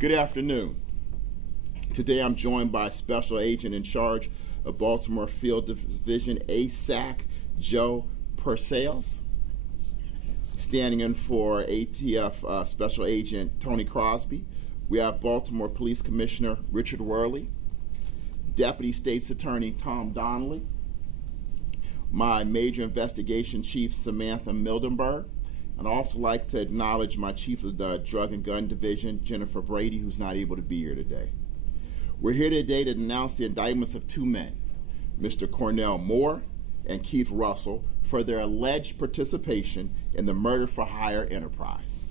Good afternoon. Today I'm joined by Special Agent in charge of Baltimore Field Division ASAC, Joe Purcell, standing in for ATF Special Agent Tony Crosby. We have Baltimore Police Commissioner Richard Worley, Deputy State's Attorney Tom Donnelly, my Major Investigation Chief Samantha Mildenberg. I'd also like to acknowledge my Chief of the Drug and Gun Division, Jennifer Brady, who's not able to be here today. We're here today to announce the indictments of two men, Mr. Cornell Moore and Keith Russell, for their alleged participation in the murder-for-hire enterprise.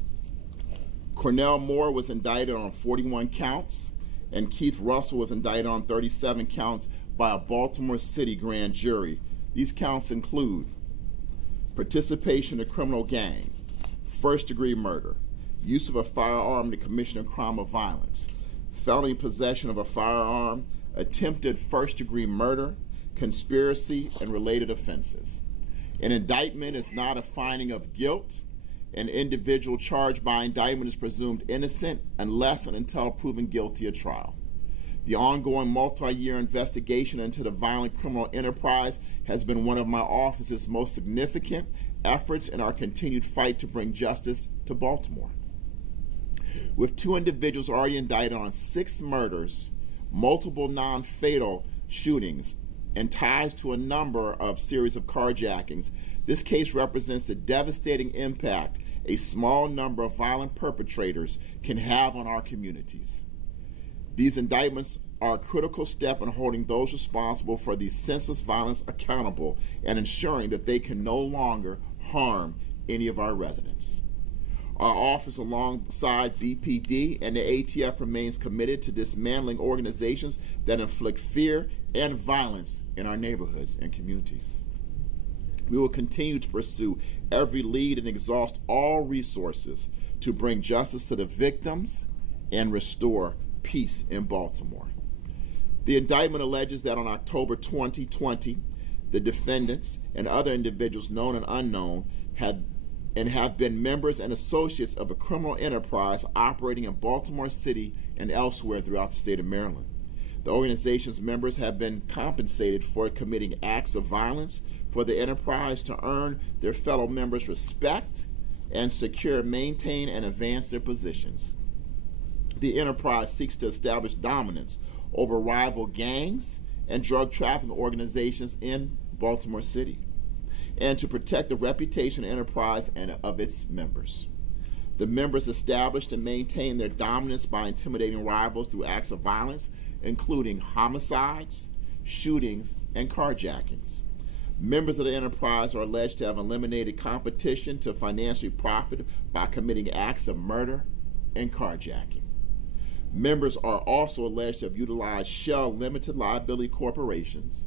Cornell Moore was indicted on 41 counts, and Keith Russell was indicted on 37 counts by a Baltimore City grand jury. These counts include participation in a criminal gang, first-degree murder, use of a firearm to commission a crime of violence, felony possession of a firearm, attempted first-degree murder, conspiracy, and related offenses. An indictment is not a finding of guilt. An individual charged by indictment is presumed innocent unless and until proven guilty at trial. The ongoing multi-year investigation into the violent criminal enterprise has been one of my office's most significant efforts in our continued fight to bring justice to Baltimore. With two individuals already indicted on 6 murders, multiple non-fatal shootings, and ties to a number of series of carjackings, this case represents the devastating impact a small number of violent perpetrators can have on our communities. These indictments are a critical step in holding those responsible for these senseless violence accountable and ensuring that they can no longer harm any of our residents. Our office, alongside BPD and the ATF, remains committed to dismantling organizations that inflict fear and violence in our neighborhoods and communities. We will continue to pursue every lead and exhaust all resources to bring justice to the victims and restore peace in Baltimore. The indictment alleges that on October 2020, the defendants and other individuals, known and unknown, have been members and associates of a criminal enterprise operating in Baltimore City and elsewhere throughout the state of Maryland. The organization's members have been compensated for committing acts of violence for the enterprise to earn their fellow members' respect and secure, maintain, and advance their positions. The enterprise seeks to establish dominance over rival gangs and drug trafficking organizations in Baltimore City, and to protect the reputation of the enterprise and of its members. The members establish and maintain their dominance by intimidating rivals through acts of violence, including homicides, shootings, and carjackings. Members of the enterprise are alleged to have eliminated competition to financially profit by committing acts of murder and carjacking. Members are also alleged to have utilized shell limited liability corporations,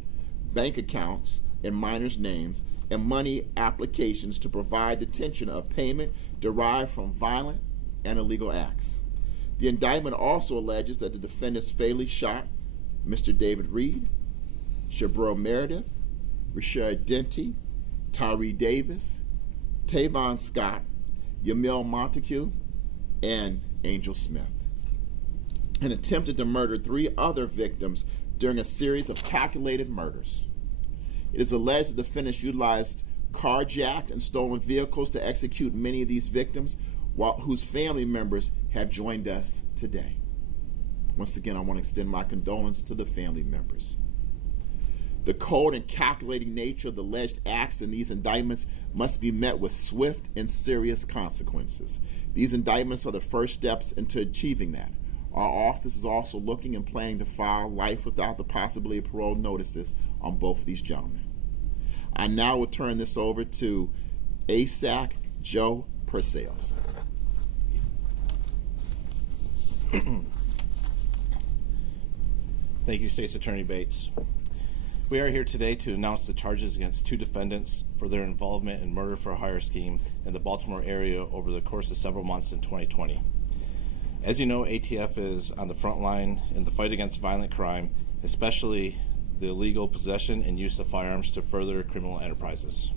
bank accounts in minors' names, and money applications to provide detention of payment derived from violent and illegal acts. The indictment also alleges that the defendants fatally shot Mr. David Reed, Shabro Meredith, Rashad Denty, Tyree Davis, Tavon Scott, Yamil Montague, and Angel Smith, and attempted to murder 3 other victims during a series of calculated murders. It is alleged the defendants utilized carjacked and stolen vehicles to execute many of these victims, whose family members have joined us today. Once again, I want to extend my condolence to the family members. The cold and calculating nature of the alleged acts in these indictments must be met with swift and serious consequences. These indictments are the first steps into achieving that. Our office is also looking and planning to file life without the possibility of parole notices on both of these gentlemen. I now will turn this over to ASAC Joe Purcell. Thank you, State's Attorney Bates. We are here today to announce the charges against 2 defendants for their involvement in murder-for-hire scheme in the Baltimore area over the course of several months in 2020. As you know, ATF is on the front line in the fight against violent crime, especially the illegal possession and use of firearms to further criminal enterprises.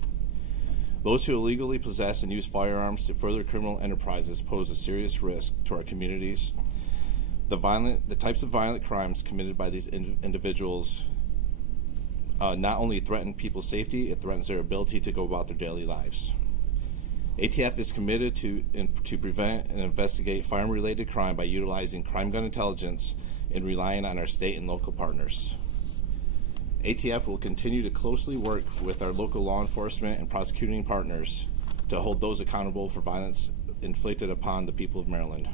Those who illegally possess and use firearms to further criminal enterprises pose a serious risk to our communities The types of violent crimes committed by these individuals not only threaten people's safety, it threatens their ability to go about their daily lives. ATF is committed to prevent and investigate firearm-related crime by utilizing crime gun intelligence and relying on our state and local partners. ATF will continue to closely work with our local law enforcement and prosecuting partners to hold those accountable for violence inflicted upon the people of Maryland.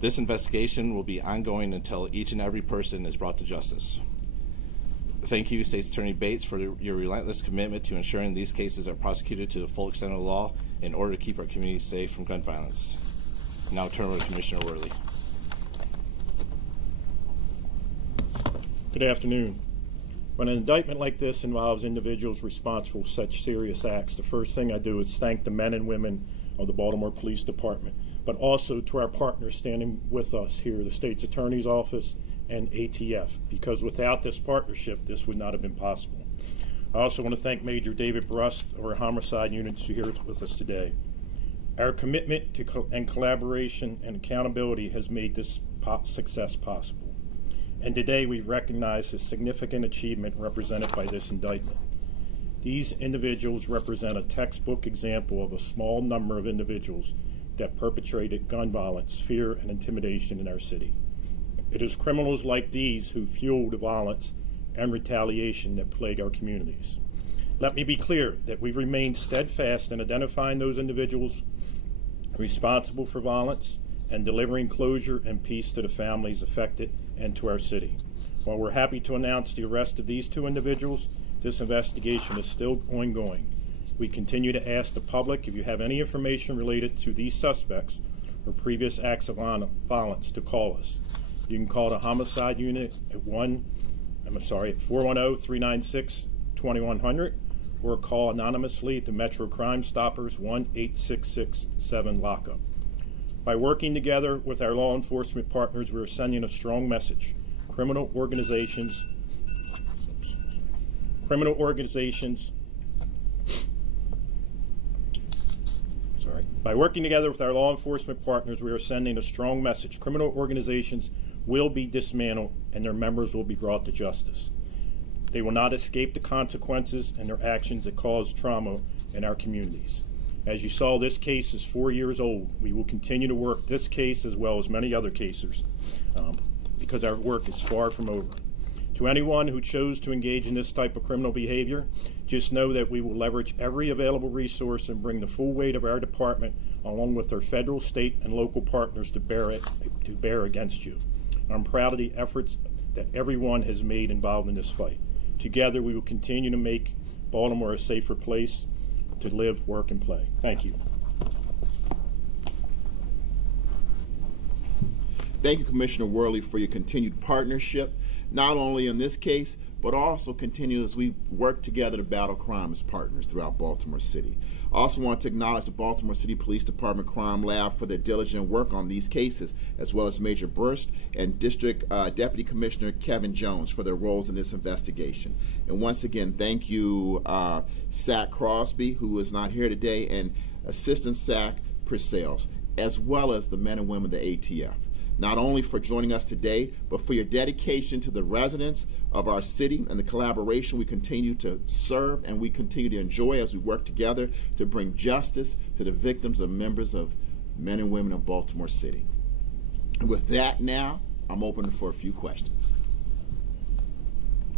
This investigation will be ongoing until each and every person is brought to justice. Thank you, State's Attorney Bates, for your relentless commitment to ensuring these cases are prosecuted to the full extent of the law in order to keep our communities safe from gun violence. Now turn over to Commissioner Worley. Good afternoon. When an indictment like this involves individuals responsible for such serious acts, the first thing I do is thank the men and women of the Baltimore Police Department, but also to our partners standing with us here, the State's Attorney's Office and ATF, because without this partnership, this would not have been possible. I also want to thank Major David Brusk of our homicide units who are here with us today. Our commitment to and collaboration and accountability has made this success possible. And today we recognize the significant achievement represented by this indictment. These individuals represent a textbook example of a small number of individuals that perpetrated gun violence, fear, and intimidation in our city. It is criminals like these who fuel the violence and retaliation that plague our communities. Let me be clear that we remain steadfast in identifying those individuals responsible for violence and delivering closure and peace to the families affected and to our city. While we're happy to announce the arrest of these two individuals, this investigation is still ongoing. We continue to ask the public if you have any information related to these suspects or previous acts of violence to call us. You can call the homicide unit at 410-396-2100 or call anonymously to Metro Crime Stoppers 1-866-7-LOCKUP. By working together with our law enforcement partners, we are sending a strong message. By working together with our law enforcement partners, we are sending a strong message. Criminal organizations will be dismantled and their members will be brought to justice. They will not escape the consequences and their actions that cause trauma in our communities. As you saw, this case is 4 years old. We will continue to work this case as well as many other cases because our work is far from over. To anyone who chose to engage in this type of criminal behavior, just know that we will leverage every available resource and bring the full weight of our department along with our federal, state, and local partners to bear against you. I'm proud of the efforts that everyone has made involved in this fight. Together, we will continue to make Baltimore a safer place to live, work, and play. Thank you. Thank you, Commissioner Worley, for your continued partnership, not only in this case, but also continue as we work together to battle crime as partners throughout Baltimore City. I also want to acknowledge the Baltimore City Police Department Crime Lab for their diligent work on these cases, as well as Major Burst and District Deputy Commissioner Kevin Jones for their roles in this investigation. And once again, thank you, SAC Crosby, who is not here today, and Assistant SAC Purcells, as well as the men and women of the ATF. Not only for joining us today, but for your dedication to the residents of our city and the collaboration we continue to serve and we continue to enjoy as we work together to bring justice to the victims and members of men and women of Baltimore City. And with that now, I'm open for a few questions.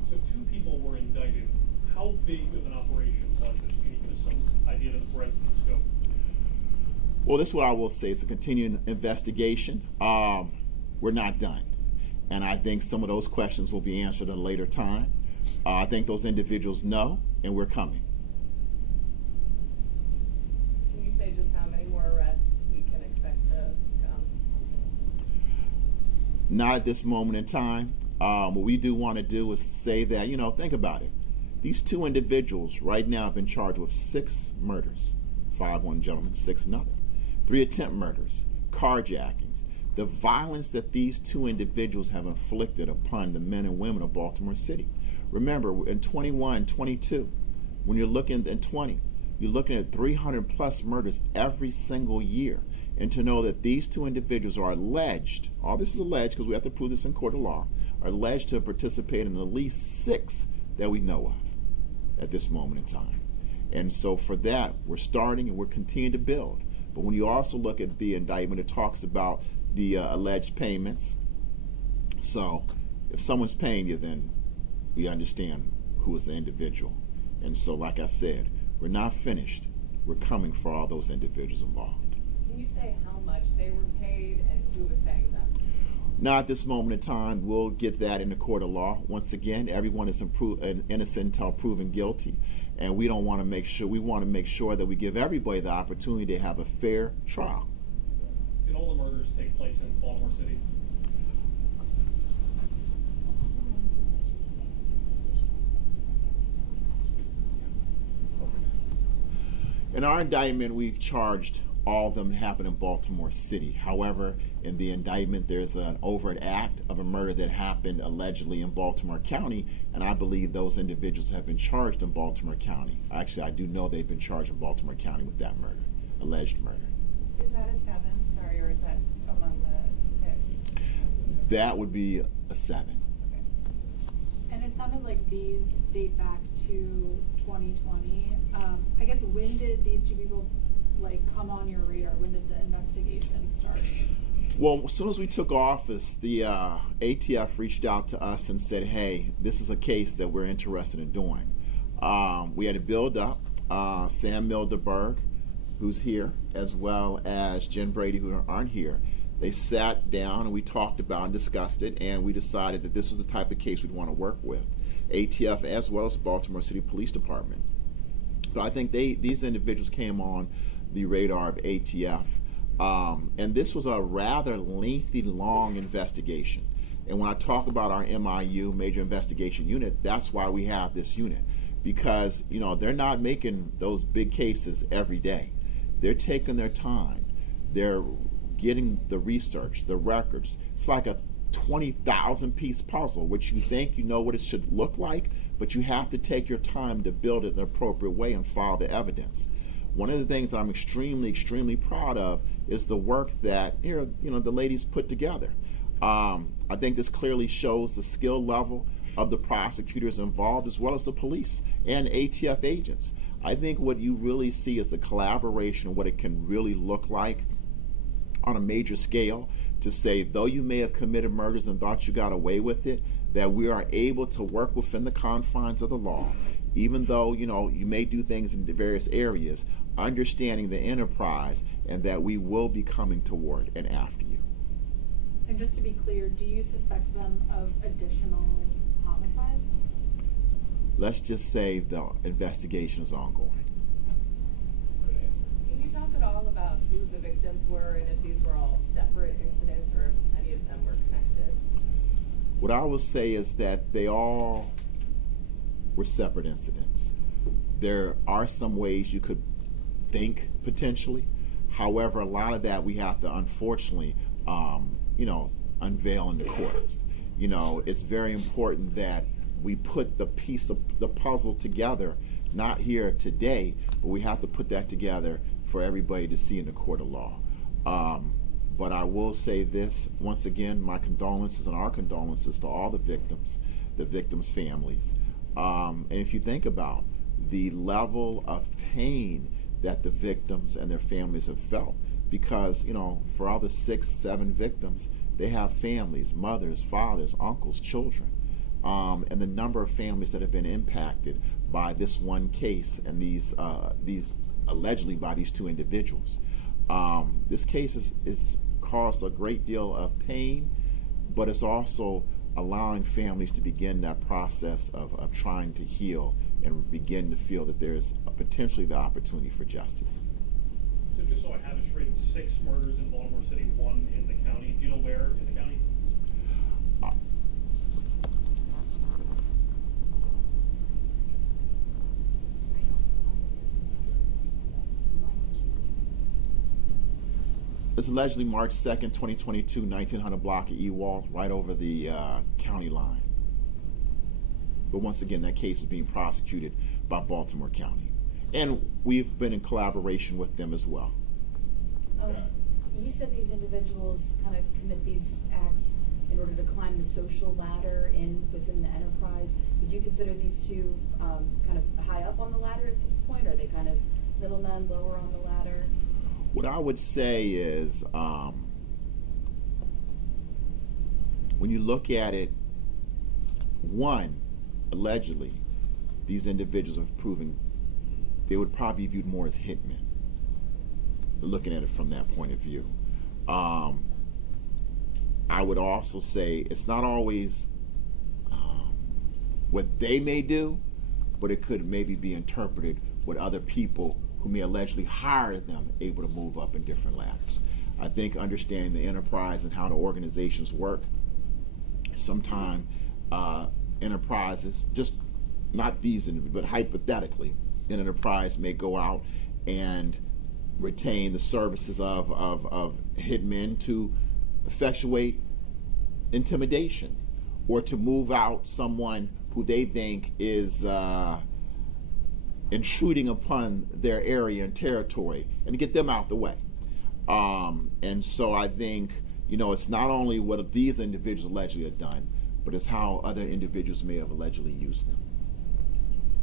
So 2 people were indicted. How big of an operation was this? Can you give us some idea of the breadth and the scope? Well, this is what I will say. It's a continuing investigation. We're not done. And I think some of those questions will be answered at a later time. I think those individuals know, and we're coming. Can you say just how many more arrests we can expect to come? Not at this moment in time. What we do want to do is say that, think about it. These 2 individuals right now have been charged with 6 murders. 5 one gentleman, 6 another. 3 attempt murders, carjackings. The violence that these 2 individuals have inflicted upon the men and women of Baltimore City. Remember, in 21, 22, when you're looking at 20, you're looking at 300 plus murders every single year. and to know that these two individuals are alleged, all this is alleged because we have to prove this in court of law, are alleged to have participated in at least 6 that we know of at this moment in time. And so for that, we're starting and we're continuing to build. But when you also look at the indictment, it talks about the alleged payments. So if someone's paying you, then we understand who is the individual. And so, like I said, we're not finished. We're coming for all those individuals involved. Can you say how much they were paid and who was paying them? Now, at this moment in time, we'll get that in the court of law. Once again, everyone is innocent until proven guilty, and we want to make sure that we give everybody the opportunity to have a fair trial. Did all the murders take place in Baltimore City? In our indictment, we've charged all of them happened in Baltimore City. However, in the indictment, there's an overt act of a murder that happened allegedly in Baltimore County, and I believe those individuals have been charged in Baltimore County. Actually, I do know they've been charged in Baltimore County with that murder, alleged murder. Is that a 7, sorry, or is that among the 6? That would be a 7. Okay. And it sounded like these date back to 2020. I guess when did these 2 people come on your radar? When did the investigation start? Well, as soon as we took office, the ATF reached out to us and said, hey, this is a case that we're interested in doing. We had to build up Sam Milderberg, who's here, as well as Jen Brady, who aren't here. They sat down and we talked about and discussed it, and we decided that this was the type of case we'd want to work with. ATF as well as Baltimore City Police Department. But I think these individuals came on the radar of ATF. And this was a rather lengthy, long investigation. And when I talk about our MIU, Major Investigation Unit, that's why we have this unit. Because, they're not making those big cases every day. They're taking their time. They're getting the research, the records. It's like a 20,000 piece puzzle, which you think you know what it should look like, but you have to take your time to build it in the appropriate way and follow the evidence. One of the things that I'm extremely, extremely proud of is the work that the ladies put together. I think this clearly shows the skill level of the prosecutors involved, as well as the police and ATF agents. I think what you really see is the collaboration and what it can really look like on a major scale, to say, though you may have committed murders and thought you got away with it, that we are able to work within the confines of the law, even though you may do things in various areas, understanding the enterprise, and that we will be coming toward and after you. And just to be clear, do you suspect them of additional homicides? Let's just say the investigation is ongoing. Can you talk at all about who the victims were and if these were all separate incidents or if any of them were connected? What I will say is that they all were separate incidents. There are some ways you could think potentially. However, a lot of that we have to unfortunately, unveil in the court. It's very important that we put the piece of the puzzle together, not here today, but we have to put that together for everybody to see in the court of law. But I will say this, once again, my condolences and our condolences to all the victims' families. And if you think about the level of pain that the victims and their families have felt, because, for all the 6, 7 victims, they have families, mothers, fathers, uncles, children, and the number of families that have been impacted by this one case and these allegedly by these 2 individuals. This case is caused a great deal of pain, but it's also allowing families to begin that process of trying to heal and begin to feel that there's potentially the opportunity for justice. So just so I have it straight, 6 murders in Baltimore City, 1 in the county. Do you know where in the county? It's allegedly March 2nd, 2022, 1900 block of Ewald, right over the county line. But once again, that case is being prosecuted by Baltimore County. And we've been in collaboration with them as well. You said these individuals kind of commit these acts in order to climb the social ladder within the enterprise. Would you consider these two kind of high up on the ladder at this point? Or are they kind of middlemen, lower on the ladder? What I would say is, when you look at it, one, allegedly, these individuals are proving they would probably be viewed more as hitmen, looking at it from that point of view. I would also say it's not always what they may do, but it could maybe be interpreted with other people who may allegedly hire them able to move up in different ladders. I think understanding the enterprise and how the organizations work, sometimes enterprises, just not these individuals, but hypothetically, an enterprise may go out and retain the services of hitmen to effectuate intimidation or to move out someone who they think is intruding upon their area and territory and to get them out the way. And so I think, it's not only what these individuals allegedly have done, but it's how other individuals may have allegedly used them.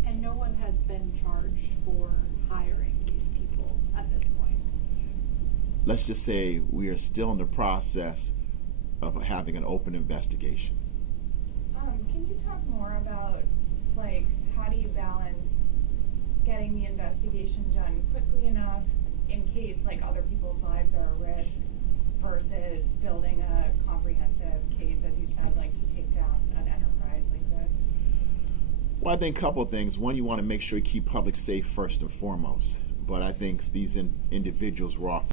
And no one has been charged for hiring these people at this point. Let's just say we are still in the process of having an open investigation. Can you talk more about, how do you balance getting the investigation done quickly enough in case, other people's lives are at risk versus building a comprehensive case, as you said, to take down an enterprise like this? Well, I think a couple of things. One, you want to make sure you keep public safe first and foremost. But I think these individuals were often